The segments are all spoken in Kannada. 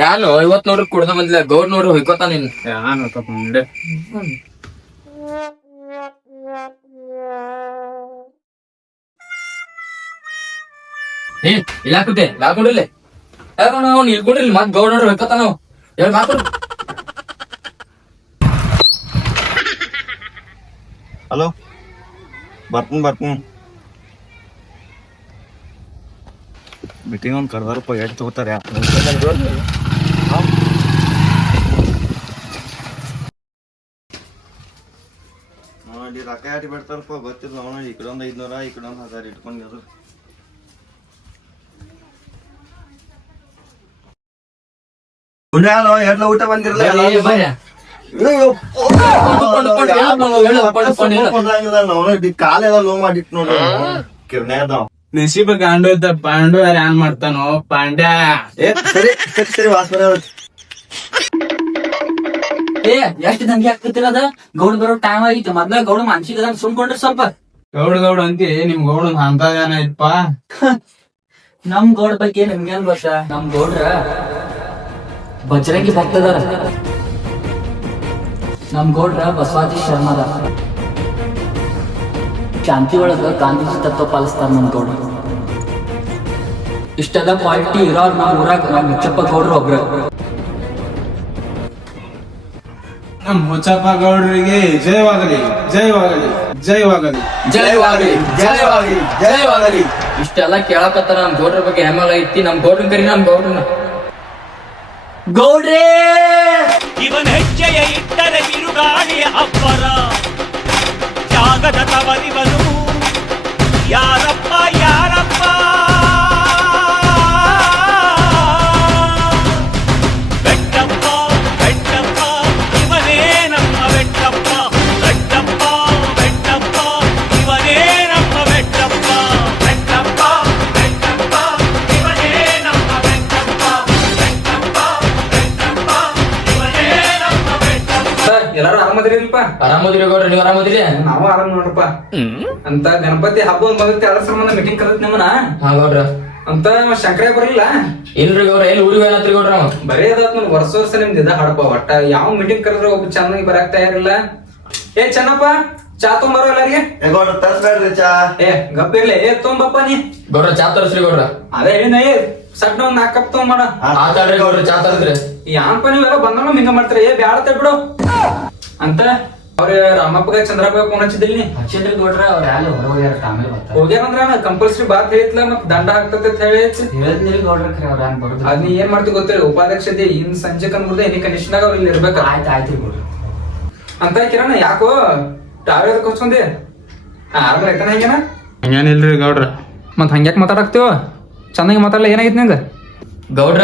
ಯಾನು ಐವತ್ ನೋಡಿ ಕುಡ್ದ ಬಂದಿಲ್ಲ ಗೌರ್ ನೋಡ್ರಿ ಹೊಯ್ಕೋತ ಮುಂದೆ. ಏ ಇಲ್ಲ ಹಾಕುತ್ತೆ ಲಾಕೊಂಡಿಲ್ಲ ಯಾಕಣ್ಣ ಅವ್ನು ಇಲ್ಕೊಂಡಿಲ್ಲ ಮತ್ ಗೌರ್ ನೋಡ್ರಿ ಹೊಯ್ಕೋತ ನಾವು. ಹೇಳಿ ಮಾತು ಹಲೋ? ಬರ್ತೀನಿ ಬರ್ತೀನಿ. ಮೀಟಿಂಗ್ ಒಂದು ಕರ್ದಾರಪ್ಪ ಎಷ್ಟು ತಗೋತಾರೆ? ಯಾಟಿ ಬಿಡ್ತಾರಪ್ಪ ಗೊತ್ತಿಲ್ಲ ಅವನು ಈ ಕಡೆ ಒಂದು ಐದ್ನೂರ ಈ ಕಡೆ ಒಂದು ಹಜಾರ್ ಇಟ್ಕೊಂಡು ಎಲ್ಲ ಊಟ ಬಂದಿರಲ್ಲ? ಏ, ಬರ್ರಿ. ಕಾಲೆಲ್ಲ ಲೋ ಮಾಡಿಟ್ ನೋಡು ಕಿರ್ನೆ ಅದಾವ. ನಸೀಬ ಗಾಂಡು ಇದ್ದ ಪಾಂಡು ಯಾರು ಏನ್ ಮಾಡ್ತಾನೋ? ಪಾಂಡ್ಯ. ಏ ಸರಿ ಸರಿ ಸರಿ ಏ ಎಷ್ಟ್ ದಂಗೆ ಆಗ್ತಿರ ಅದ? ಗೌಡ ಬರೋ ಟೈಮ್ ಆಗಿತ್ತು. ಮೊದ್ಲ ಗೌಡ ಮನ್ಸಿಗೆ ಸುಮ್ಕೊಂಡ್ರಿ ಸ್ವಲ್ಪ. ಗೌಡ ಗೌಡ ಅಂತಿ. ನಿಮ್ ಗೌಡ ಅಂತ ಇಪ್ಪ ನಮ್ ಗೌಡ ಬಗ್ಗೆ ನಿಮ್ಗೇನ್ ಗೊತ್ತ? ನಮ್ ಗೌಡ್ರ ಬಜರಂಗಿ ಭಕ್ತದಾರ ನಮ್ ಗೌಡ್ರ ಬಸವಾಜಿ ಶರ್ಮದ ಶಾಂತಿ ಒಳಗ ಗಾಂಧೀಜಿ ತತ್ವ ಪಾಲಿಸ್ತಾರ ನಮ್ ಗೌಡ. ಇಷ್ಟೆಲ್ಲ ಕ್ವಾಲಿಟಿ ಇರೋರ್ ನಮ್ ಊರಾಗ ನಮ್ ಮುಚ್ಚಪ್ಪ ಗೌಡ್ರ ಒಬ್ರ. ನಮ್ ಮುಚ್ಚಪ್ಪ ಗೌಡರಿಗೆ ಜಯವಾಗಲಿ ಜಯವಾಗಲಿ ಜಯವಾಗಲಿ. ಜಯವಾಗಲಿ ಜಯವಾಗಲಿ ಜಯವಾಗಲಿ. ಇಷ್ಟೆಲ್ಲ ಕೇಳಕತ್ತ ನಮ್ ಗೌಡ್ರ ಬಗ್ಗೆ ಹೆಮ್ಮಲ ಐತಿ ನಮ್ ಗೌಡ್ರನ್ ಕರಿ ನಮ್ ಗೌಡ್ರನ ಗೌಡ್ರೇ! ಇವನ ಹೆಜ್ಜೆಯ ಇಟ್ಟರೆ ಬಿರುಗಾಳಿಯ ಅಬ್ಬರ. ಜಾಗದ ತವರಿವನು ಯಾರಪ್ಪ ಯಾರಪ್ಪ ಆರಾಮದಿರಿ ಗೌಡ್ರಿ ನೀವು ಆರಾಮದಿರಿ? ನಾವು ಆರಾಮ್ ನೋಡ್ರಪ್ಪ. ಅಂತ ಗಣಪತಿ ಹಬ್ಬ ಒಂದ್ ಬಂದೈತಿ ಅದ್ರ ಸಂಬಂಧ ಮೀಟಿಂಗ್ ಕರೆದ್ ನಿಮ್ಮನ ಹಾ ಗೌಡ್ರ. ಅಂತ ಶಂಕರ ಬರಲಿಲ್ಲ? ಇಲ್ರಿ ಗೌಡ್ರ ಎಲ್ಲಿ ಊರಿಗೆ ಏನತ್ರಿ ಗೌಡ್ರ ಬರೇ ಬರೀ ಅದಾತ್ ನನ್ ವರ್ಷ ವರ್ಷ ನಿಮ್ದು ಇದ ಹಾಡಪ್ಪ ಒಟ್ಟ ಯಾವ ಮೀಟಿಂಗ್ ಕರೆದ್ರೆ ಒಬ್ಬ ಚೆನ್ನಾಗಿ ಬರಾಕ್ ತಯಾರಿಲ್ಲ. ಏ ಚೆನ್ನಪ್ಪ ಚಾ ತೊಂಬರೋ ಎಲ್ಲರಿಗೆ? ಹೇಗೋಣ ತರ್ಸ್ಬೇಡ್ರಿ ಚಾ. ಏ ಗಪ್ಪಿರ್ಲಿ ಏ ತೊಂಬಪ್ಪ ನೀ. ಗೌಡ್ರ ಚಾ ತರ್ಸ್ರಿ ಗೌಡ್ರ. ಅದೇ ಏನ ಏ ಸಣ್ಣ ಒಂದ್ ನಾಲ್ಕು ಕಪ್ ತೊಗೊಂಬಾಡ. ಆತಾಡ್ರಿ ಗೌಡ್ರ ಚಾ ಯಾನ್ ಯಾನ್ಪ ನೀವೆಲ್ಲ ಬಂದನು ಹಿಂಗ ಮಾಡ್ತಾರೆ? ಏ ಬ್ಯಾಡ ಬಿಡು ಅಂತ ಅವ್ರ ರಾಮಪ್ಪಗ ಚಂದ್ರಪ್ಪ ಫೋನ್ ಹಚ್ಚಿದಿಲ್ಲ ಹಚ್ಚಿದ್ರಿ ನೋಡ್ರ ಗೌಡ್ರ ಅವ್ರ ಯಾರು ಹೊರ ಹೋಗ್ಯಾರ ಆಮೇಲೆ ಬರ್ತಾರೆ ಹೋಗ್ಯಾರಂದ್ರ ಕಂಪಲ್ಸರಿ ಬಾತ್ ಹೇಳಿತ್ಲ ಮತ್ ದಂಡ ಆಗ್ತದೆ ಅಂತ ಹೇಳಿ ಹೇಳಿದ್ರಿ ಗೌಡ್ರ ಖರೆ ಅವ್ರ ಹ್ಯಾಂಗ ಬರುದು ಅದ್ ನೀ ಏನ್ ಮಾಡ್ತಿ ಗೊತ್ತಿಲ್ಲ ಉಪಾಧ್ಯಕ್ಷತೆ ಇನ್ ಸಂಜೆ ಕನ್ಬಿಡ್ದೆ ಎನಿ ಕಂಡೀಷನ್ ಅವ್ರು ಇಲ್ಲಿ ಇರ್ಬೇಕು. ಆಯ್ತು ಆಯ್ತು ಗೌಡ್ರ. ಅಂತ ಕಿರಣ ಯಾಕೋ ಟಾವೇರ್ ಕೊಚ್ಕೊಂಡಿ ಆರಾಮ ರೈತನ ಹೆಂಗೇನ? ಹಂಗೇನಿಲ್ರಿ ಗೌಡ್ರ. ಮತ್ ಹಂಗ್ಯಾಕ್ ಮಾತಾಡಕ್ತೀವ ಚೆನ್ನಾಗಿ ಮಾತಾಡಲ್ಲ ಏನಾಗಿತ್ತು ನಿಂಗ ಗೌಡ್ರ.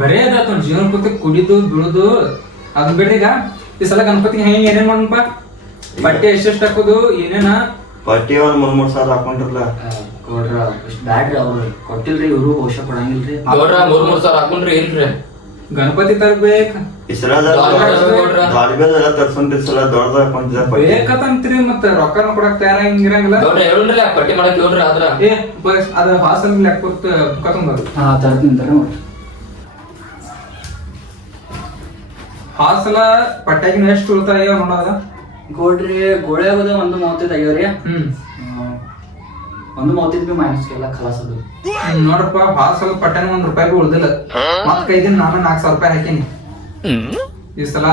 ಬರೇ ಅದ ಜೀವನ ಪೂರ್ತಿ ಕುಡಿದು ಬೀಳುದು ಅದ್ ಬಿಡ್ರೀಗ ಈ ಸಲ ಗಣಪತಿ ಹೆಂಗ್ ಏನೇನ್ ಮಾಡಪ್ಪ ಬಟ್ಟೆ ಎಷ್ಟೆಷ್ಟು ಹಾಕೋದು ಏನೇನ? ಪಟ್ಟಿ ಒಂದ್ ಮೂರ್ ಮೂರ್ ಸಾವಿರ ಹಾಕೊಂಡ್ರಲ್ಲ ಗೌಡ್ರ ಬ್ಯಾಡ್ರಿ ಅವ್ರು. ಕೊಟ್ಟಿಲ್ರಿ ಇವ್ರು ಹೋಶ ಕೊಡಂಗಿಲ್ರಿ. ಗೌಡ್ರ ಮೂರ್ ಮೂರ್ ಸಾವಿರ ಹಾಕೊಂಡ್ರಿ ಏನ್ರಿ? ಗಣಪತಿ ತರ್ಬೇಕ. ಈ ಸಲ. ದಾಳಿಬೇಲ್ ಎಲ್ಲ ತರ್ಸ್ಕೊಂಡ್ರಿ ಈ ಸಲ. ದೊಡ್ಡದ ಹಾಕೊಂತಿದ್ದ ಪಟ್ಟಿ ಬೇಕಂತ್ರಿ ಮತ್ತ ರೊಕ್ಕನ ಕೊಡಕ್ ತಯಾರಂಗಿರಂಗಿಲ್ಲ ಆ ಪಟ್ಟಿ ಮಾಡಕ್ ಹೇಳ್ರಿ ಆದ್ರ. ಏ ಬಸ್ ಅದ ಹಾಸಲ್ ಲೆಕ್ಕ ಕೊಟ್ಟು ಕತ್ತೊಂಬರು ಹಾ ತರ್ತೀನಿ ತರ ಹಾಸಲ ಪಟ್ಟಾಗಿನ ಎಷ್ಟು ಉಳಿತಾಯ ನೋಡೋದ ಗೋಡ್ರಿ ಗೋಳೆ ಆಗೋದ ಒಂದು ಮೂವತ್ತೈದು ಆಗ್ಯಾವ್ರಿ. ಹ್ಮ್. ಒಂದು ಮೂವತ್ತೈದು ಬಿ ಮೈನಸ್ ಎಲ್ಲ ಖಲಾಸ್ ಅದು. ನೋಡ್ರಪ್ಪ ಹಾಸಲ ಪಟ್ಟಾನ ಒಂದ್ ರೂಪಾಯಿ ಬಿ ಉಳ್ದಿಲ್ಲ. ಮತ್ ಕೈದಿನ ನಾನು ನಾಲ್ಕು ಸಾವಿರ ರೂಪಾಯಿ ಹಾಕೀನಿ. ಈ ಸಲ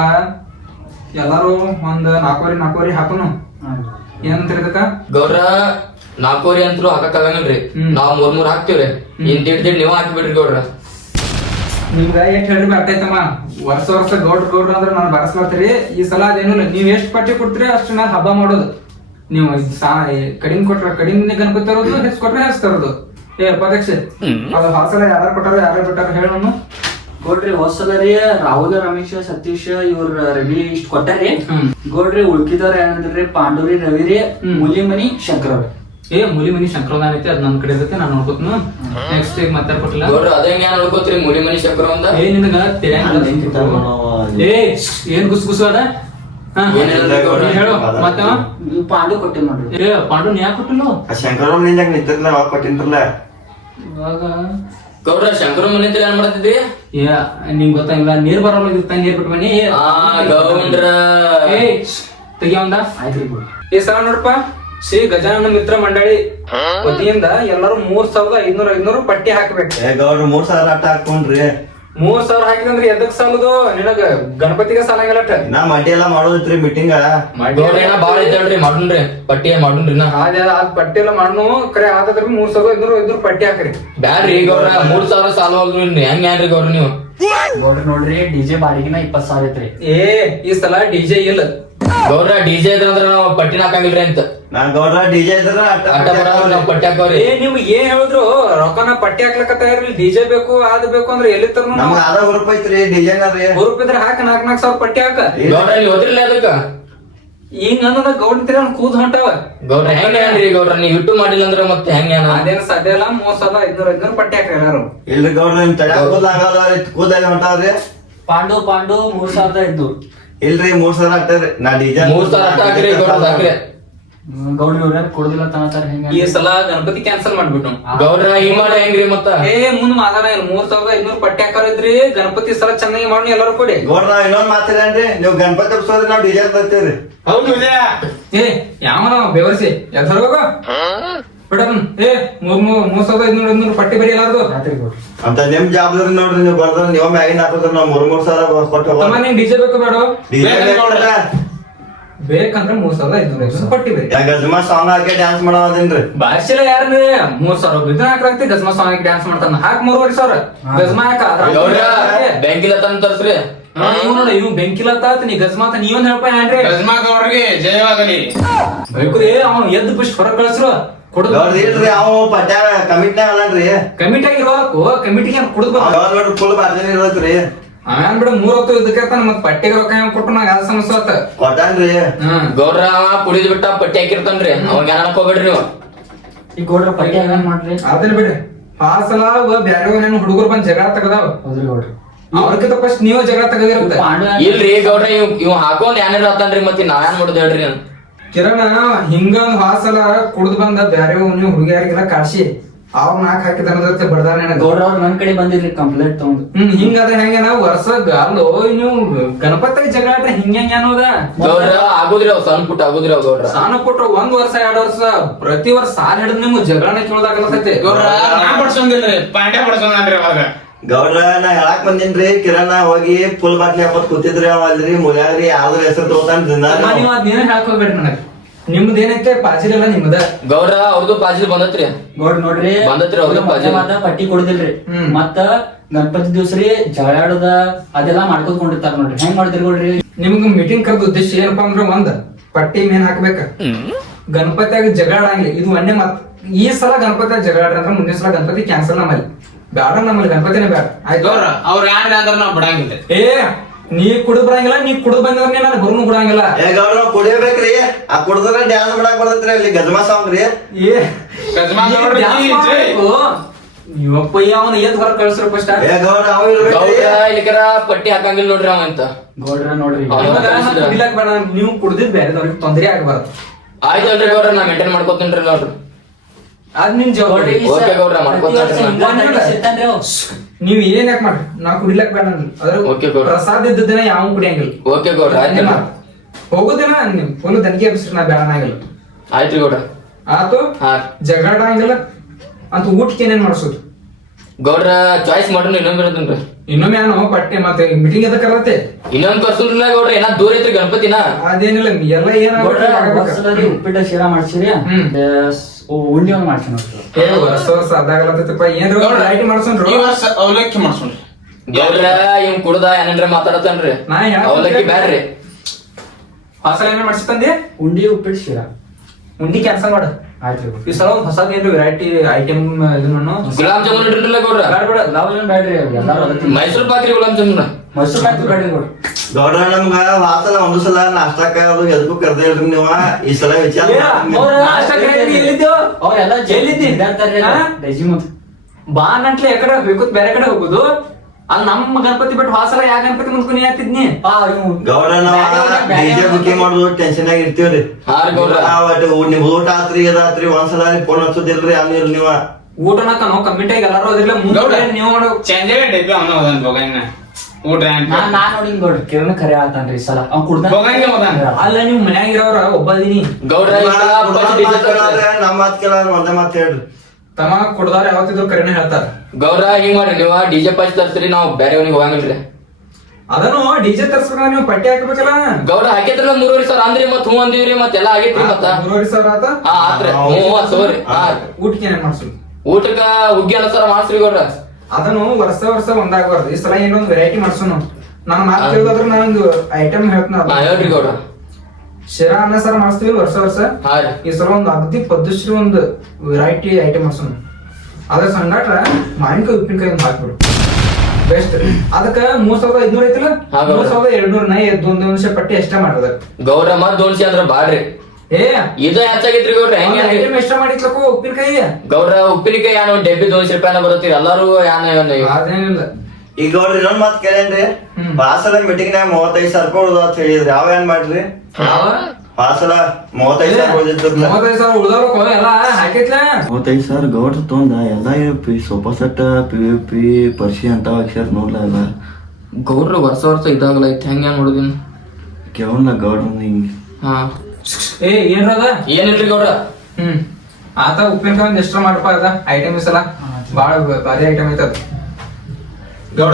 ಎಲ್ಲಾರು ಒಂದ್ ನಾಲ್ಕೂವರೆ ನಾಲ್ಕೂವರೆ ಹಾಕುನು. ಏನಂತ ಇದಕ್ಕ ಗೌರ ನಾಲ್ಕೂವರೆ ಅಂತೂ ಹಾಕಕ್ಕಾಗಲ್ರಿ ಆಗಂಗಿಲ್ರಿ. ಹ್ಮ್. ನಾವ್ ಮೂರ್ ಮೂರ್ ಹಾಕ್ತಿವ್ರಿ. ಇನ್ ದಿಡ್ ದಿಡ್ ನೀವ್ ಹಾಕಿಬಿಡ್ರಿ ಗೌಡ್ರ. ನಿಮ್ಗ ಎಷ್ಟ್ ಹೇಳ್ರಿ ಅಟ್ಟೈತಮ್ಮ ವರ್ಷ ವರ್ಷ ಗೌಡ್ರ ಗೌಡ್ರ ಅಂದ್ರೆ ನಾನು ಬರಸ್ಲತ್ತೀರಿ ಈ ಸಲ ಅದೇನಿಲ್ಲ ನೀವು ಎಷ್ಟ್ ಪಟ್ಟಿ ಕೊಡ್ತೀರಿ ಅಷ್ಟು ನಾನು ಹಬ್ಬ ಮಾಡೋದು. ನೀವು ಸಾ ಕಡಿಮೆ ಕೊಟ್ರ ಕಡಿಮೆ ಗಣಪತಿ ತರೋದು ಹೆಚ್ಚು ಕೊಟ್ರೆ ಹೆಚ್ಚು ತರೋದು. ಏ ಉಪಾಧ್ಯಕ್ಷ ಅದು ಹಾಸಲ ಯಾರು ಕೊಟ್ಟಾರ ಯಾರು ಬಿಟ್ಟಾರ ಹೇಳೋನು ಗೌಡ್ರಿ ಹೋದ್ಸಲ ರೀ ರಾಹುಲ್ ರಮೇಶ್ ಸತೀಶ್ ಇವ್ರ ರವಿ ಇಷ್ಟ ಕೊಟ್ಟಾರಿ. ಗೋಡ್ರಿ ಉಳ್ಕಿದವ್ರ ಏನಂದ್ರಿ ಪಾಂಡೂರಿ ರವಿ ರೀ ಮುಲಿಮನಿ ಶಂಕರ ಏ ಮುಲಿಮನಿ ಶಂಕರ್ ಐತಿ ಅದ್ ನನ್ ಕಡೆ ಇರುತ್ತೆ ನಾನು ನೋಡ್ಕೊತ್ನು. ನೆಕ್ಸ್ಟ್ ಈಗ ಮತ್ತೆ ಕೊಟ್ಟಿಲ್ಲ ಗೌಡ್ರ ಅದೇ ಏನ್ ಅನ್ಕೋತೀರಿ ಮುಲಿ ಮನಿ ಶಕ್ರ ಒಂದ? ಏ ನಿನಗ ತಿಳಿಯಂಗಿಲ್ಲ. ಏ ಏನ್ ಗುಸ್ ಗುಸ್ ಅದ? ಹಾ, ಏನಿಲ್ಲ ಗೌಡ್ರ. ಹೇಳು ಮತ್ತೆ? ಪಾಂಡು ಕೊಟ್ಟಿ ನೋಡ್ರಿ ಏ ಪಾಂಡು ಯಾಕೆ ಕೊಟ್ಟಿಲ್ಲ? ಆ ಶಂಕರಮ್ಮ ನಿಂದಾಗ ನಿಂತಿರ್ಲ ಅವಾಗ ಕೊಟ್ಟಿನ್ರಲ್ಲ? ಇವಾಗ ಗೌಡ್ರ ಶಂಕರ ಮನೆ ಅಂತ ಏನ್ ಮಾಡ್ತಿದ್ರಿ? ಏ ನಿಂಗ್ ಗೊತ್ತಾಗಿಲ್ಲ ನೀರ್ ಬರಲ್ಲ ಇತ್ತ ನೀರ್ ಬಿಟ್ಟು ಬನ್ನಿ. ಆ ಗೌಂಡ್ರ. ಏ ತೆಗಿಯೊಂದ ಸಲ ನೋಡಪ್ಪ ಶ್ರೀ ಗಜಾನನ ಮಿತ್ರ ಮಂಡಳಿ ವತಿಯಿಂದ ಎಲ್ಲರೂ ಮೂರ್ ಸಾವಿರದ ಐದ್ನೂರ ಐದ್ನೂರು ಪಟ್ಟಿ ಹಾಕ್ಬೇಕು. ಏ ಗೌಡ್ರ ಮೂರ್ ಸಾವಿರ ಅಟ್ಟ ಹಾಕೊಂಡ್ರಿ ಮೂರ್ ಸಾವಿರ ಹಾಕಿದಂದ್ರೆ ಎದಕ್ ಸಾಲದು? ನಿನಗ ಗಣಪತಿಗೆ ಆಗಿಲ್ಲ ನಾ ಮಡ್ಡಿ ಎಲ್ಲಾ ಮಾಡೋದಿತ್ರಿ ಮೀಟಿಂಗ್ ಗೌಡ್ರ ಏನ ಬಾಳ ಐತಲ್ರಿ ಮಾಡುನ್ರಿ ಪಟ್ಟಿ ಮಾಡುನ್ರಿ ನಾ. ಅದ ಅದ್ ಪಟ್ಟಿ ಎಲ್ಲ ಮಾಡ್ನು ಕರೆ ಆದ್ರೆ ಮೂರ್ ಸಾವಿರ ಇದ್ರು ಇದ್ರು ಪಟ್ಟಿ ಹಾಕ್ರಿ. ಬ್ಯಾಡ್ರಿ ಗೌರ ಮೂರ್ ಸಾವಿರ ಸಾಲ ಹೋಗ್ರಿ ಹೆಂಗ್ ಏನ್ರಿ ಗೌರ ನೀವು? ನೋಡ್ರಿ ನೋಡ್ರಿ ಡಿಜೆ ಬಾಡಿಗೆನ ಇಪ್ಪತ್ ಸಾವಿರ ಐತ್ರಿ. ಏ ಈ ಸಲ ಡಿಜೆ ಇಲ್ಲ. ಗೌಡ್ರ ಡಿಜೆ ಇದ್ರಂದ್ರ ನಾವ್ ಪಟ್ಟಿನ ಹಾಕಂಗಿಲ್ರಿ ಅಂತ. ನಾನ್ ಗೌಡ್ರ ಡಿಜೆ ಇದ್ರ ಅಟ್ಟ ಅಟ್ಟ ನಾವು ಪಟ್ಟಿ ಹಾಕೋರಿ. ಏ ನೀವು ಏನ್ ಹೇಳಿದ್ರು? ರೊಕ್ಕನ ಪಟ್ಟಿ ಹಾಕ್ಲಕತ್ತ ಇರ್ಲಿ ಡಿಜೆ ಬೇಕು ಅದ್ ಬೇಕು ಅಂದ್ರೆ ಎಲ್ಲಿ ತರ್ನು ನಮ್ಗ ಅದ ಹುರುಪ್ ಐತ್ರಿ ಡಿಜೆನ ರೀ. ರೂಪಾಯಿ ಹಾಕ ನಾಕ್ ನಾಕ್ ಸಾವಿರ ಪಟ್ಟಿ ಹಾಕ. ಗೌಡ್ರ ಇಲ್ಲಿ ಹೋದ್ರಿಲ್ಲ ಅದಕ್ಕ? ಈಗ ಅಂದ್ರ ಗೌಡ್ ತಿರ ಕೂದ್ ಹೊಂಟಾವ. ಗೌಡ್ರ ಹೆಂಗ್ ಏನ್ರಿ ಗೌಡ್ರ? ನೀವ್ ಇಟ್ಟು ಮಾಡಿಲ್ಲ ಅಂದ್ರೆ ಮತ್ತೆ ಹೆಂಗ ಏನ ಅದೇನ್ ಸಾಧ್ಯ ಇಲ್ಲ ಮೋಸ ಅದ ಐದ್ನೂರ ಐದ್ನೂರು ಪಟ್ಟಿ ಹಾಕ ಯಾರು? ಇಲ್ರಿ ಗೌಡ್ರ ನಿಮ್ ತಡ ಕೂದ್ ಆಗಲ್ಲ ಕೂದಾಗ ಹೊಂಟಾವ್ರಿ? ಪಾಂಡು ಪಾಂಡು ಮೂರ್ ಸಾವಿರದ ಐದ್ನೂರು. ಇಲ್ರಿ ಮೂರ್ ಸಾವಿರ ಆಗ್ತದ್ರಿ ನಾ ಡಿಜೆ ಮೂರ್ ಸಾವಿರ ಅಟ್ಟ ಹಾಕ್ರಿ ಗೌಡ್ರ ಹಾಕ್ರಿ ಗೌಡ್ರಿ ಇವ್ರ ಕೊಡುದಿಲ್ಲ ಹೆಂಗ ಈ ಸಲ ಗಣಪತಿ ಕ್ಯಾನ್ಸಲ್ ಮಾಡ್ಬಿಟ್ಟು ಗೌಡ್ರ ಈ ಮಾಡಿ ಹೆಂಗ್ರಿ ಮತ್ತ? ಏ ಮುಂದ್ ಮಾತಾಡ ಇಲ್ಲ ಮೂರ್ ಸಾವಿರದ ಐದ್ನೂರು ಪಟ್ಟಿ ಹಾಕೋರಿದ್ರಿ ಗಣಪತಿ ಸಲ ಚೆನ್ನಾಗಿ ಮಾಡಿ ಎಲ್ಲರೂ ಕೊಡಿ. ಗೌಡ್ರ ನಾವ್ ಇನ್ನೊಂದ್ ಮಾತಾಡ್ರಿ ನೀವ್ ಗಣಪತಿ ಹಬ್ಸೋದ್ರಿ ನಾವ್ ಡಿಜೆ ತರ್ತೀವ್ರಿ ಏ ಯಾವನ ಬೆವರ್ಸಿ. ಎದ್ರ ಹೋಗ. ಬಿಡಮ್ ಏ ಮೂರ್ ಮೂರ್ ಮೂರ್ ಸಾವಿರದ ಐದ್ನೂರ ಐದ್ನೂರು ಪಟ್ಟಿ ಬರೀ ಎಲ್ಲಾರ್ದು. ಅಂತ ನಿಮ್ ಜವಾಬ್ದಾರಿ ನೋಡ್ರಿ ನೀವು ಬರ್ದ್ರ ನೀವ್ ಮ್ಯಾಗಿನ ಹಾಕೋದ್ರ ನಾವ್ ಮೂರ್ ಮೂರ್ ಸಾವಿರ ಕೊಟ್ಟು ತಮ್ಮ ನಿಂಗ್ ಡಿಜೆ ಬೇಕು ಬೇಡ? ಬೇಕಂದ್ರ ಮೂರ್ ಸಾವಿರದ ಐದು ಪಟ್ಟಿ ಗಜಮಾ ಸಾಂಗ್ ಹಾಕಿ ಡ್ಯಾನ್ಸ್ ಮಾಡೋದೇನ್ರಿ ಭಾಷೆಲ್ಲ ಯಾರನ್ನ ಮೂರ್ ಸಾವಿರ ಬಿದ್ದ ಹಾಕ್ಲಾಗ್ತಿ ಗಜ್ಮಾ ಸಾಂಗ್ ಡ್ಯಾನ್ಸ್ ಮಾಡ್ತಾನ. ಹಾಕ್ ಮೂರುವರೆ ಸಾವಿರ. ಗಜ್ಮಾ ಹಾಕ ಬ್ಯಾಂಕಿಲ್ಲ ತಂದ್ ತರ್ಸ್ರಿ. ಇವ್ ನೋಡ ಇವ್ ಬೆಂಕಿಲತ್ತ ನೀ ಗಜ್ಮಾತ ನೀವೊಂದ್ ಹೇಳಪ್ಪ ಏನ್ರಿ ಗೌಡ್ರಿಗೆ ಜಯವಾಗಲಿ. ಬೈಕುರಿ ಅವ್ನ್ ಎದ್ದು ಪುಷ್ ಹೊರಗ್ ಕಳ್ಸ್ರು. ಅವ ಅಲ್ಲನ್ರಿ ಕಮಿಟಿ ಆಗಿರೋಕು ಕಮಿಟಿಗೆ ಕುಡ್ದು ಬಂದ ಗೌರ್ಮೆಂಟ್ ಫುಲ್ ಬಾರ್ಜನ್ ಇರತ್ರಿ ಆಮೇಲೆ ಬಿಡ ಮೂರ್ ಹೊತ್ತು ಇದಕ್ಕಿರ್ತಾನ ಮತ್ ಪಟ್ಟಿಗೆ ರೊಕ್ಕ ಹೆಂಗ್ ಕೊಟ್ಟು ನಂಗೆ ಅದ ಸಮಸ್ಯೆ ಆತ. ಕೊಟ್ಟಾನ್ರಿ. ಹ್ಮ್ ಗೌಡ್ರ ಕುಡಿದ್ ಬಿಟ್ಟ ಪಟ್ಟಿ ಹಾಕಿರ್ತಾನ್ರಿ. ಅವಾಗ ಏನ್ ಅನ್ಕೋಬೇಡ್ರಿ ನೀವು ಈ ಗೌಡ್ರ ಪಟ್ಟಿ ಮಾಡ್ರಿ? ಅದನ್ನ ಬಿಡ್ರಿ ಬ್ಯಾರೆ ಏನೇನು ಹುಡುಗರು ಬಂದ್ ಜಗಳ ತಗದಾವ? ಹೌದ್ರಿ ಗೌಡ್ರಿ. ಅವ್ರಕ್ಕಿಂತ ಫಸ್ಟ್ ನೀವ ಜಗಳ ತಗದಿರುತ್ತೆ ಇಲ್ರಿ ಗೌಡ್ರ ಇವ್ ಇವ್ ಹಾಕೊಂಡ್ ಏನಾರ ಆತನ್ರಿ ಮತ್ತೆ ನಾವೇನ್ ಏನ್ ಮಾಡುದು ಹೇಳ್ರಿ ನಾನು? ಕಿರಣ ಹಿಂಗ ಒಂದ್ ಹಾಸಲ ಕುಡ್ದು ಬಂದ ಬ್ಯಾರೆ ನೀವು ಹುಡುಗಿಯಾಗಿಲ್ಲ ಕಾಡ್ಸಿ ಅವ್ರ ನಾಕ್ ಹಾಕಿದ ಬಡ್ದಾರ ನನಗ. ಗೌಡ್ರ ಅವ್ರ ನನ್ ಕಡೆ ಬಂದಿರ್ಲಿ ಕಂಪ್ಲೇಂಟ್ ತಗೊಂಡು. ಹ್ಮ್ ಹಿಂಗ ಹೆಂಗ ನಾವು ವರ್ಷ ಅಲ್ಲೋ ನೀವು ಗಣಪತಿ ಜಗಳ ಆಡ್ರೆ ಹಿಂಗ ಹೆಂಗ ಅನ್ನೋದ? ಗೌಡ್ರ ಆಗುದ್ರಿ ಅವ್ ಸಣ್ಣ ಪುಟ್ಟ ಆಗುದ್ರಿ ಅವ್ ಗೌಡ್ರ. ಸಣ್ಣ ಪುಟ್ಟ ಒಂದ್ ವರ್ಷ ಎರಡ್ ವರ್ಷ ಪ್ರತಿ ವರ್ಷ ಸಾಲ ಹಿಡಿದ್ ನಿಮ್ಗೆ ಜಗಳನ ಕೇಳೋದಾಗಲತ್ತೈತಿ ಗೌಡ್ರ ನಾ ಬಡ್ಸಂಗಿಲ್ರಿ ಪಾಂಡ್ಯ ಬಡ್ಸಂದ್ರಿ ಅವಾಗ. ಗೌಡ್ರ ನಾ ಹೇಳಾಕ್ ಬಂದಿನ್ರಿ. ಕಿರಣ ಹೋಗಿ ಫುಲ್ ಬಾಟ್ಲಿ ಹಾಕೋತ್ ಕೂತಿದ್ರಿ ಅವ ಅಲ್ರಿ ಮುಲ್ಯಾಗ್ರಿ ಯಾವ್ದ್ರ ಹೆಸರು ತಗೋತಾನ ದಿನ ನೀವ್ ನನಗ. ನಿಮ್ದ ಏನೈತೆ ಪಾಜಿಲ್ ಎಲ್ಲ ನಿಮ್ದ? ಗೌಡ್ರ ಅವ್ರದ್ದು ಪಾಜಿಲ್ ಬಂದತ್ರಿ. ಗೌಡ್ ನೋಡ್ರಿ ಬಂದತ್ರಿ ಅವ್ರದ್ದು ಪಾಜಿಲ್. ಮಾತ್ರ ಮಾತ ಪಟ್ಟಿ ಕೊಡುದಿಲ್ರಿ. ಹ್ಮ್. ಮತ್ತ ಗಣಪತಿ ದಿವಸ ರೀ ಜಗಳಾಡೋದ ಅದೆಲ್ಲಾ ಮಾಡ್ಕೊಂಡ್ಕೊಂಡಿರ್ತಾರ ನೋಡ್ರಿ. ಹೆಂಗ್ ಮಾಡ್ತೀರಿ ನೋಡ್ರಿ ನಿಮ್ಗ ಮೀಟಿಂಗ್ ಕರೆದ ಉದ್ದೇಶ ಏನಪ್ಪಾ ಅಂದ್ರ ಒಂದ್ ಪಟ್ಟಿ ಮೇನ್ ಹಾಕ್ಬೇಕ. ಗಣಪತಿಯಾಗ ಜಗಳ ಆಡಂಗಿಲ್ಲ ಇದು ಒಂದೇ ಮತ್ ಈ ಸಲ ಗಣಪತಿಯಾಗ ಜಗಳ ಆಡ್ರಿ ಅಂದ್ರೆ ಮುಂದಿನ ಸಲ ಗಣಪತಿ ಕ್ಯಾನ್ಸಲ್ ನಮ್ಮಲ್ಲಿ. ಬೇಡ ನಮ್ಮಲ್ಲಿ ಗಣಪತಿನೇ ಬೇಡ. ಆಯ್ತು? ಗೌಡ್ರ ಅವ್ರ ಯಾರ್ರಿ ಅಂದ್ರ ನಾವ್ ಬಿಡಂಗಿಲ್ಲ. ಏ ನೀ ಕುಡಿದ್ ಬರಂಗಿಲ್ಲ ನೀ ಕುಡಿದ್ ಬಂದ್ರೆ ನಾನು ಗುರುನು ಕುಡಂಗಿಲ್ಲ ಏ ಗೌಡ್ರ ಕುಡಿಯಬೇಕ್ರಿ. ಆ ಕುಡ್ದ್ರ ಡ್ಯಾನ್ಸ್ ಮಾಡಕ್ ಬರ್ತೈತ್ರಿ ಅಲ್ಲಿ ಗಜಮಾ ಸಾಂಗ್ ರೀ ಏ ಗಜಮಾ ನೀ ಗೌಡ್ರ. ನೀವಪ್ಪ ಅವನ ಎದ್ ಹೊರ ಕಳ್ಸ್ರ ಫಸ್ಟ್ ಏ ಗೌಡ್ರ ಅವ ಇರ್ಬೇಕ್ರಿ. ಇಲ್ಲಿಕರ ಪಟ್ಟಿ ಹಾಕಂಗಿಲ್ಲ ನೋಡ್ರಿ ಅವ ಅಂತ. ಗೌಡ್ರ ನೋಡ್ರಿ. ಕುಡಿಲಕ್ ಬೇಡ ನೀವು ಕುಡ್ದಿದ್ ಬೇರೆದವ್ರಿಗೆ ತೊಂದರೆ ಆಗಬಾರ್ದು. ಆಯ್ತಲ್ರಿ ಗೌಡ್ರ ನಾ ಮೇಂಟೈನ್ ಮಾಡ್ಕೊತೀನ್ರಿ ನೋಡ್ರಿ. ಅದ್ ನಿಮ್ ಜವಾಬ್ದಾರಿ ಓಕೆ ಗೌಡ್ರ. ನೀವ್ ಏನ್ ಯಾಕೆ ಮಾಡ್ರಿ ನಾ ಕುಡಿಲಕ್ ಬೇಡ ಅಂದ್ರಿ ಓಕೆ ಗೌಡ್ರ. ಪ್ರಸಾದ ಇದ್ದ ದಿನ ಯಾವ ಕುಡಿಯಂಗಿಲ್ಲ ಓಕೆ ಗೌಡ್ರ ಆಯ್ತು ಹೋಗುದಿನ ನಿಮ್ ಫುಲ್ ದನಿಗೆ ಹಬ್ಸ್ರಿ ನಾ ಬೇಡ ಆಗಿಲ್ಲ. ಆಯ್ತು ಗೌಡ ಆತು? ಆಗಿಲ್ಲ ಅಂತ ಊಟಕ್ಕೆ ಏನೇನ್ ಮಾಡ್ಸೋದು? ಗೌಡ್ರ ಚಾಯ್ಸ್ ಮಾಡ್ರಿ ಇನ್ನೊಮ್ಮೆ ಇರೋದನ್ರಿ ಇನ್ನೊಮ್ಮೆ ಏನು ಪಟ್ಟೆ ಮತ್ತೆ ಮೀಟಿಂಗ್ ಅದ ಕರತ್ತೆ ಇನ್ನೊಂದ್ ಕರ್ಸಲ್ರಿ ಗೌಡ್ರ ಏನ ದೂರ ಐತ್ರಿ ಗಣಪತಿನ? ಅದೇನಿಲ್ಲ ಎಲ್ಲ ಗೌಡ್ರ ಏನಾಗ ವರ್ಷ ಸಲ ರೀ ಉಪ್ಪಿಟ್ಟ ಶೀರಾ ಮಾಡ್ಸಿರಿ? ಹ್ಮ್. ಉಂಡಿ ಒಂದ್ ಮಾಡ್ಸಿ ನೋಡ್ರಿ. ಏ ವರ್ಷ ಹೊಸ ಅದಾಗಲತ್ತಪ್ಪ ಏನ್ರಿ ಗೌಡ್ರ ಲೈಟ್ ಮಾಡ್ಸೋನ್ರು ಈ ವರ್ಷ ಅವಲಕ್ಕಿ ಮಾಡ್ಸೋಣ್ರಿ. ಗೌಡ್ರ ಇವ್ ಕುಡ್ದ ಏನಂದ್ರ ಮಾತಾಡತನ್ರಿ ನಾ. ಅವಲಕ್ಕಿ ಬ್ಯಾಡ್ರಿ. ಹಾಸಲ ಮಾಡ್ಸಿ ತಂದಿ ಉಂಡಿ ಉಪ್ಪಿಟ್ಟು ಶೀರಾ. ಉಂಡಿ ಕ್ಯಾನ್ಸಲ್ ಮಾಡು. ಆಯ್ತ್ರಿ ಈ ಸಲ ಒಂದು ಹೊಸದ್ ಏನ್ರಿ ವೆರೈಟಿ ಐಟಮ್ ಇದನ್ನು ಗುಲಾಬ್ ಜಾಮೂನ್ ಇಡ್ರಲ್ಲ ಗೌಡ್ರ? ಬೇಡ ಬೇಡ. ಗುಲಾಬ್ ಜಾಮೂನ್ ಎಲ್ಲಾರು ತಿಂತಾರೆ. ಮೈಸೂರ್ ಪಾಕ್ರಿ ಗುಲಾಬ್ ಜಾಮೂನ್. ಮೈಸೂರ್ ಪಾಕ್ರಿ ಬ್ಯಾಡ್ರಿ ಗೌಡ್ರ. ಗೌಡ್ರ ನಮ್ಗ ವಾಸನ ಒಂದು ಸಲ ನಾಷ್ಟಾಕ ಅದು ಎದಕ್ಕೂ ಕರ್ದೇ ಇಲ್ರಿ ನೀವ. ಈ ಸಲ ವಿಚಾರ? ಅವ್ರೆಲ್ಲ ಜೈಲಿದ್ದಿ? ರೆಜಿಮಂತ್ ಬಾ ನಂಟ್ಲೆ ಯಾಕಡೆ ಬೇಕು ಬೇರೆ ಕಡೆ ಹೋಗುದು ಅಲ್ಲಿ ನಮ್ಮ ಗಣಪತಿ ಬಿಟ್ಟು ಹಾಸಲ ಯಾವ ಗಣಪತಿ ಆ ಇವ್ ಗೌಡ್ರ ನಾವ್ ಡಿಜೆ ಬುಕಿಂಗ್ ಮಾಡುದು ಟೆನ್ಷನ್ ಆಗಿ ಇರ್ತೀವ್ರಿ ನಿಮ್ ಊಟ ಆತ್ರಿ ಅದಾತ್ರಿ ಒಂದ್ಸಲ ಫೋನ್ ಹಚ್ಚೋದಿಲ್ರಿ ಅಲ್ಲಿ ನೀವ. ಊಟನಕ ನಾವು ಆಗಿ ಎಲ್ಲಾರು ಗೌಡ. ಮುಂದೆ ನೀವು ಮಾಡೋ. ಚೇಂಜ್ ಡಬ್ಬಿ ಅವನ ಹೋದನ್ ಊಟ ನಾ ನಾ ನೋಡಿ ಗೌಡ ಕಿರಣ್ ಖರೆ ಆತಾನ್ರಿ ಈ ಸಲ. ಅವ್ ಕುಡ್ದ ಬೋಗಂಗೆ ಹೋದಾನ? ಅಲ್ಲ ನೀವು ಮನ್ಯಾಗ ಇರೋರ ಒಬ್ಬ ಅದೀನಿ. ಗೌಡ ನಮ್ಮ ಮಾತ್ ಕೇಳ ಒಂದೇ ಮಾತ್ ಹೇಳ್ರಿ. ತಮ್ಮ ಕುಡ್ದಾರ ಯಾವತ್ತಿದ್ರು ಕರೆನೆ ಹೇಳ್ತಾರ. ಗೌಡ್ರ ಹಿಂಗ್ ಮಾಡ್ರಿ ನೀವ ಡಿಜೆ ಪಚ್ ತರ್ಸ್ರಿ ನಾವ್ ಬೇರೆಯವ್ನಿಗೆ ಹೋಗಂಗಿಲ್ರಿ ಅದನ್ನು ಡಿಜೆ ತರ್ಸ್ಬೇಕಂದ್ರ ನೀವು ಪಟ್ಟಿ ಹಾಕ್ಬೇಕಲ್ಲ? ಗೌಡ್ರ ಹಾಕಿದ್ರಲ್ಲ ಮೂರುವರೆ ಸಾವಿರ ಅಂದ್ರಿ ಮತ್ ಹೂ ಅಂದಿವ್ರಿ ಮತ್ ಎಲ್ಲಾ ಆಗೈತ್ರಿ ಮತ್ತ. ಮೂರುವರೆ ಸಾವಿರ ಆತ? ಹಾ ಆತ್ರಿ. ಮೂವತ್ ತಗೋರಿ ಹಾ ಊಟಕ್ಕೆ ಏನ್ ಮಾಡ್ಸು ಊಟಕ್ಕ ಹುಗ್ಗಿ ಅಲ್ಲ ಸರ ಮಾಡ್ಸ್ರಿ ಗೌರ ಅದನ್ನು ವರ್ಷ ವರ್ಷ ಒಂದಾಗಬಾರ್ದು. ಈ ಸಲ ಏನೊಂದು ವೆರೈಟಿ ಮಾಡ್ಸೋನು ನಾನು ಮಾತು ಕೇಳಿದ್ರೆ ನಾನೊಂದು ಐಟಮ್ ಹೇಳ್ತೀನಿ ಹೇಳ್ರಿ ಗೌಡ್ರ. ಶಿರಾ ಅನ್ನ ಸಾರ ಮಾಡಿಸ್ತೀವಿ ವರ್ಷ ವರ್ಷ. ಈ ಸಲ ಒಂದು ಅಗದಿ ಪದ್ಧಶ್ರೀ ಒಂದು ವೆರೈಟಿ ಐಟಮ್ ಅಸ ಅದ್ರ ಸಂಗಾಟ ಮಾವಿನಕಾಯಿ ಉಪ್ಪಿನಕಾಯಿ ಒಂದು ಹಾಕ್ಬಿಡು. ಬೆಸ್ಟ್ ಅದಕ್ಕ ಮೂರ್ ಸಾವಿರದ ಐದ್ನೂರ ಐತಿಲ್ಲ. ಮೂರ್ ಸಾವಿರದ ಎರಡ್ನೂರ ನೈ ಒಂದ್ ನಿಮಿಷ ಪಟ್ಟಿ ಎಷ್ಟ ಮಾಡ್ರದ ಗೌರಮ್ಮ ದೋನ್ಸಿ ಅಂದ್ರ ಬಾಡ್ರಿ. ಏ ಇದು ಹೆಚ್ಚಾಗಿತ್ರಿ ಗೌಡ್ರ ಹೆಂಗ ಐಟಮ್ ಎಷ್ಟ ಮಾಡಿತ್ಲಕ್ಕೋ ಉಪ್ಪಿನಕಾಯಿ? ಗೌರ ಉಪ್ಪಿನಕಾಯಿ ಯಾನ್ ಡೆಬ್ಬಿ ದೋನ್ಸಿ ರೂಪಾಯಿ ಬರುತ್ತೆ ಎಲ್ಲಾರು ಯಾನ ಅದೇನಿಲ್ಲ. ಈಗ ನೋಡ್ರಿ ಇನ್ನೊಂದ್ ಮಾತ್ ಕೇಳೇನ್ರಿ? ಬಾಸಲ ಪಾಸಲ ಮೀಟಿಂಗ್ ನಾಗ ಮೂವತ್ತೈದು ಸಾವಿರ ರೂಪಾಯಿ ಉಳ್ದಾವ ಅಂತ ಹೇಳಿದ್ರಿ. ಯಾವ ಏನ್ ಮಾಡ್ರಿ? ಪಾಸಲ ಮೂವತ್ತೈದು ಸಾವಿರ ಉಳ್ದಿದ್ರಲ್ಲ ಮೂವತ್ತೈದು ಸಾವಿರ ಉಳ್ದವ್ರು ಎಲ್ಲ ಹಾಕೈತ್ಲ ಮೂವತ್ತೈದು ಸಾವಿರ ಗೌಡ್ರ ತೊಂದ. ಎಲ್ಲ P sofa set P V P ಪರ್ಸಿ ಅಂತ ಅಕ್ಷರ ನೋಡ್ಲ ಎಲ್ಲ. ಗೌಡ್ರ ವರ್ಷ ವರ್ಷ ಇದಾಗಲ್ಲ ಐತಿ ಹೆಂಗ ಹೆಂಗ್ ಕೇಳ ಗೌಡ್ರ ಹಿಂಗ್. ಹಾ. ಏ ಏನ್ರದ ಏನಿಲ್ರಿ ಗೌಡ್ರ? ಹ್ಮ್. ಆತ ಉಪ್ಪಿನಕಾಯಿ ಎಷ್ಟ್ರ ಮಾಡಪ್ಪ ಅದ ಐಟಮ್ ಸಲ ಬಾಳ ಭಾರಿ ಐಟಮ್ ಐತದ ಗೌಡ.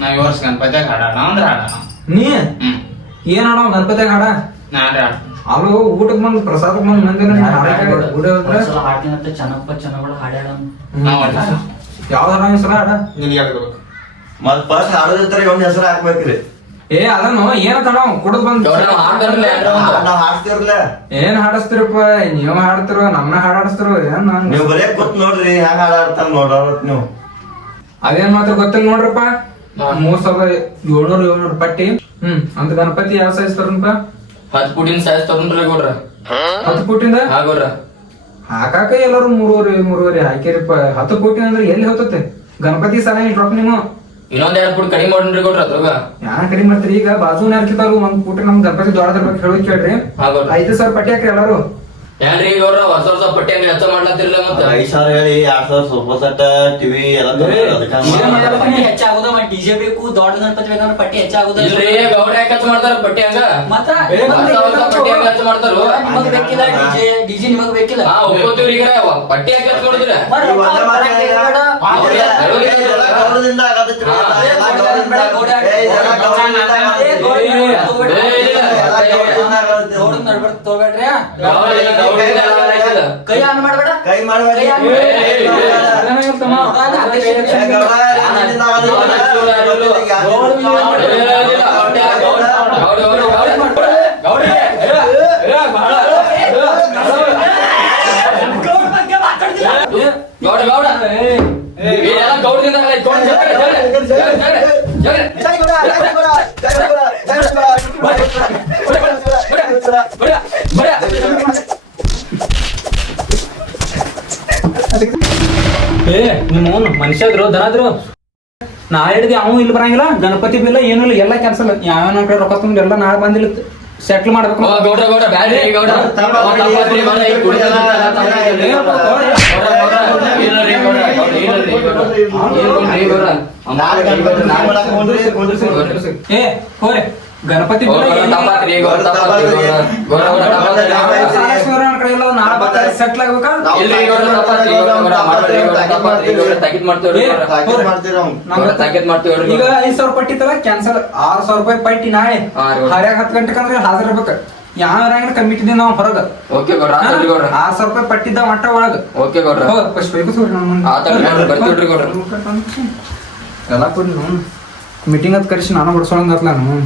ನಾವ್ ಈ ವರ್ಷ ಗಣಪತಿಯಾಗ ಹಾಡೋಣ ಅಂದ್ರೆ ಹಾಡೋಣ ನೀ? ಹ್ಮ್. ಏನ್ ಹಾಡ ಗಣಪತಿಯಾಗ ಹಾಡ? ನಾಡ್ರಿ ಹಾಡ. ಅಲ್ಲೂ ಊಟಕ್ ಬಂದ್ ಪ್ರಸಾದಕ್ ಬಂದ್ ಮಂದಿ ಊಟ ಒಂದ್ಸಲ ಹಾಡ್ತೀನಂತ ಚೆನ್ನಪ್ಪ ಚೆನ್ನಗಳ ಹಾಡ್ಯಾಡ ನಾವ್ ಹಾಡ್ತೀವಿ. ಯಾವ್ದು ಹಾಡ ಸಲ ಹಾಡ? ನಿನ್ಗೆ ಹೇಳ್ಬೇಕು ಮತ್ ಫಸ್ಟ್ ಹಾಡೋದಿರ್ತಾರೆ ಒಂದ್ ಹೆಸರು ಹಾಕ್ಬೇಕ್ರಿ. ಏ ಅದನ್ನು ಏನ ನಾವು ಕುಡಿದ್ ಬಂದ್. ನಾವ್ ಹಾಡ್ತಿರ್ಲ ಏನ್ ಹಾಡಸ್ತಿರಪ್ಪ ನೀವ್ ಹಾಡ್ತಿರೋ ನಮ್ನ ಹಾಡಾಡಿಸ್ತಿರೋ ಏನ್ ನಾನ್ ನೀವ್ ಬರೇ ಕೂತ್ ನೋಡ್ರಿ ಹೆಂಗ್ ಹಾಡಾಡ್ತಾರ ನೋಡೋತ್ ನೀವು. ಅದೇನ್ ಮಾತ್ರ ಗೊತ್ತಿಲ್ಲ ನೋಡ್ರಪ್ಪ. ಮೂರ್ ಸಾವಿರದ ಏಳ್ನೂರ ಏಳ್ನೂರ ಪಟ್ಟಿ. ಹ್ಮ್ ಅಂತ ಗಣಪತಿ ಯಾವ ಸೈಜ್ ತರಪ್ಪ ಹತ್ ಪುಟಿನ ಸೈಜ್ ತಗೊಂಡ್ರಿ ಗೌಡ್ರ. ಹತ್ತು ಫೂಟಿಂದ ಆಗೋರ ಗೌಡ್ರ. ಹಾಕಾಕ ಎಲ್ಲರೂ ಮೂರುವರೆ ಮೂರುವರೆ ಹಾಕಿರಪ್ಪ ಹತ್ತು ಕೋಟಿ ಅಂದ್ರೆ ಎಲ್ಲಿ ಹೋಗ್ತತೆ ಗಣಪತಿ ಸಲ ಡ್ರಾಪ್ ನೀವು? ಇನ್ನೊಂದ್ ಎರಡ್ ಪುಟ್ ಕಡಿಮೆ ಮಾಡ್ರಿ ಗೌಡ್ರ ಅದ್ರಾಗ. ಯಾರ ಕಡಿಮೆ ಮಾಡ್ತೀರಿ? ಈಗ ಬಾಜು ನಾರ್ಕಿತಾರು ಒಂದ್ ಫೂಟ್ ನಮ್ ಗಣಪತಿ ದೊಡ್ಡದ್ರ ಬಗ್ಗೆ ಹೇಳಿ ಕೇಳ್ರಿ. ಐದು ಸಾವಿರ ಪಟ್ಟಿ ಹಾಕ್ರಿ ಎಲ್ಲಾರು. ಏನ್ರಿ ಅವ್ರ ಹೊಸ ಹೊಸ ಪಟ್ಟಿ ಹಂಗ ಹೆಚ್ಚ ಮಾಡ್ಲತ್ತಿರ್ಲ ಮತ್ತ ಐದ್ ಸಾವಿರ ಹೇಳಿ ಎರಡ್ ಸಾವಿರ ಸೋಫಾ ಸೆಟ್ ಟಿವಿ ಎಲ್ಲ? ಪಟ್ಟಿ ಹೆಚ್ಚಾಗುದ ಮತ್ ಡಿಜೆ ಬೇಕು ದೊಡ್ಡ ಗಣಪತಿ ಬೇಕಂದ್ರೆ ಪಟ್ಟಿ ಹೆಚ್ಚಾಗುದ ಇಲ್ರಿ ಗೌಡ್ರ ಯಾಕೆ ಹೆಚ್ಚ ಮಾಡ್ತಾರ ಪಟ್ಟಿ ಹಂಗ ಮತ್ತ ಪಟ್ಟಿ ಹಂಗ ಹೆಚ್ಚ ಮಾಡ್ತಾರು ನಿಮಗ್ ಬೇಕಿಲ್ಲ ಡಿಜೆ ಡಿಜೆ ನಿಮಗ್ ಬೇಕಿಲ್ಲ ಹಾ ಒಪ್ಕೋತೀವ್ರಿ ಈಗ ಪಟ್ಟಿ ಯಾಕೆ ಹೆಚ್ಚ ಮಾಡಿದ್ರ ಏ. ಏ, ಗೌಡ ತಗೋಬೇಡ್ರಿ. ಏ. ಕೈ ಆನ್ ಮಾಡ್ಬೇಡ ಕೈ ಮಾಡ್ಬೇಡಿ. ಏ. ಏ, ಏ, ಏ ಇಲ್ಲ, ಇಲ್ಲ, ಪಟ್ಟಿ ಹಾಕಿ ಗೌಡ್ರ, ಗೌಡ್ರ, ಗೌಡ್ರ, ಗೌಡ್ರ. ಗೌಡ್ರ, ಏ, ಏ, ಬಾಳ. ಗೌಡ ಗೌಡ ಇದೆಲ್ಲ ಗೌಡದಿಂದ ಆಗಲ್ಲ, ಗೌಡ ಜಗ್ರೆ, ಜಗ್ರೆ, ಜಗ್ರೆ, ಜಗ್ರೆ, ಜಗ್ರೆ. ಜೈ ಗೌಡ, ಜೈ ಗೌಡ, ಜೈ ಗೌಡ, ಜೈ ಗೌಡ. ಬಡ, ಬಡ. ಏ ನಿಮ್ಮ ಮನುಷ್ಯದ್ರು ದನದ್ರು ನಾ ಹೇಳಿದ್ವಿ ಅವನು ಇಲ್ಲಿ ಬರಂಗಿಲ್ಲ ಗಣಪತಿ ಬಿಲ್ಲ ಏನೂ ಇಲ್ಲ ಎಲ್ಲ ಕ್ಯಾನ್ಸಲ್ ಯಾವ ಕಡೆ ರೊಕ್ಕ ತುಂಬ ಎಲ್ಲ ನಾಳೆ ಬಂದಿಲ್ಲ ಸೆಟ್ಲ್ ಮಾಡ್ಬೇಕು ಗೌಡ್ರ ಬ್ಯಾಡ್ರಿ. ಏ ಹೋರೆ ಗಣಪತಿ ಸೆಟ್ಲ್ ಆಗ್ಬೇಕಾ? ಈಗ. ಐದ್ ಸಾವಿರ ಪಟ್ಟಿ ತಲ ಕ್ಯಾನ್ಸಲ್ ಆರ್ ಸಾವಿರ ರೂಪಾಯಿ ಪಟ್ಟಿ ನಾಳೆ. ಹರ್ಯಾಗ ಹತ್ತು ಗಂಟೆಗೆ ಅಂದ್ರೆ ಹಾಜರ್ ಯಾವ ಯಾವ ಕಮಿಟಿದ ನಾವು ಹೊರಗ? ಓಕೆ ಗೌಡ್ರ ಆರ್ ಸಾವಿರ ರೂಪಾಯಿ ಪಟ್ಟಿದ್ದ ಮಟ್ಟ ಒಳಗ. ಓಕೆ ಗೌಡ್ರ. ಬರ್ತೀವ್ರಿ. ಎಲ್ಲ ಕೊಡಿ ನಾನು ಮೀಟಿಂಗ್ ಅದ್ ಕರೆಸಿ ನಾನು ಬಡ್ಸೋಳಂಗತ್ಲ ನಾನು